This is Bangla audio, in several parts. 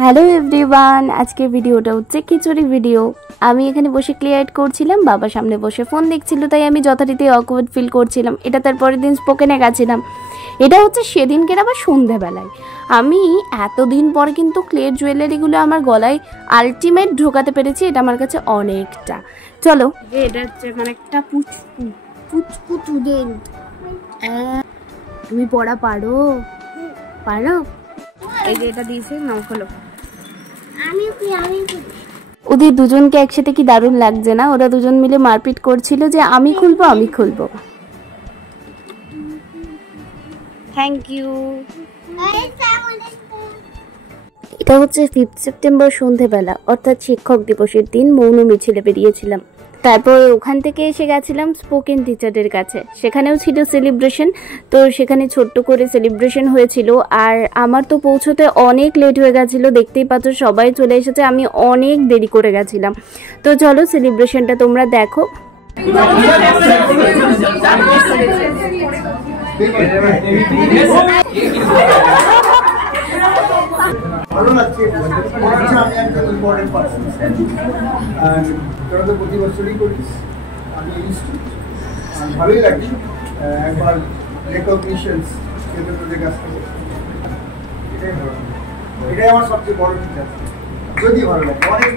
হ্যালো এভরিওয়ান, আজকের ভিডিওটা হচ্ছে খিচুড়ি ভিডিও। আমি এখানে বসে ক্লিয়ার করছিলাম, বাবার সামনে বসে ফোন দেখছিল, তাই আমি যথারীতি অকওয়ার্ড ফিল করছিলাম। এটা তার পরের দিন স্পোকেনে গেছিলাম। এটা হচ্ছে সেদিনকের আবার সন্ধেবেলায়। আমি এতদিন পর কিন্তু ক্লের জুয়েলারিগুলো আমার গলায় আলটিমেট ঢোকাতে পেরেছি, এটা আমার কাছে অনেকটা। চলো, এটা হচ্ছে মানে একটা পুচকু স্টুডেন্ট। তুমি পড়া পারো? এই যে এটা দিয়েছে, নাও খোলো। ওদের দুজনকে একসাথে কি দারুণ লাগছে না? ওরা দুজন মিলে মারপিট করছিল যে আমি খুলবো। Thank you. এটা হচ্ছে 5 সেপ্টেম্বর সন্ধেবেলা, অর্থাৎ শিক্ষক দিবসের দিন মৌন মিছিলে বেরিয়েছিলাম। তারপর ওখান থেকে এসে গেছিলাম স্পোকেন টিচারদের কাছে, সেখানেও ছিল সেলিব্রেশন। তো সেখানে ছোট্ট করে সেলিব্রেশন হয়েছিল, আর আমার তো পৌঁছতে অনেক লেট হয়ে গেছিলো। দেখতেই পাচ্ছ সবাই চলে এসেছে, আমি অনেক দেরি করে গেছিলাম। তো চলো সেলিব্রেশনটা তোমরা দেখো। ভালো লাগছে, আমি একজন ইম্পর্টেন্ট পার্সন। তোরা তো প্রতি বছরই করিস, আমি ভালোই লাগছে। একবার রেকগনিশনস পেতে তোদের কাছ থেকে, এটাই আমার সবচেয়ে বড় টিচার। যদি ভালো লাগে অনেক।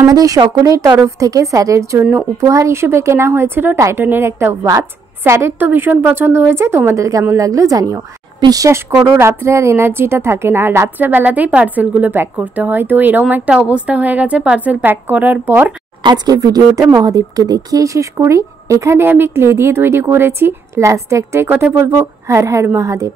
আমাদের সকলের তরফ থেকে স্যারের জন্য উপহার হিসেবে কেনা হয়েছিল টাইটনের একটা ওয়াচ। স্যারের তো ভীষণ পছন্দ হয়েছে, তোমাদের কেমন লাগলো জানিও। বিশ্বাস করো, রাত্রে আর এনার্জিটা থাকে না, রাত্রেবেলাতেই পার্সেলগুলো প্যাক করতে হয়। তো এরকম একটা অবস্থা হয়ে গেছে পার্সেল প্যাক করার পর। আজকের ভিডিওটা মহাদেবকে দেখিয়ে শেষ করি। এখানে আমি ক্লে দিয়ে তৈরি করেছি। লাস্টে একটাই কথা বলবো, হর হর মহাদেব।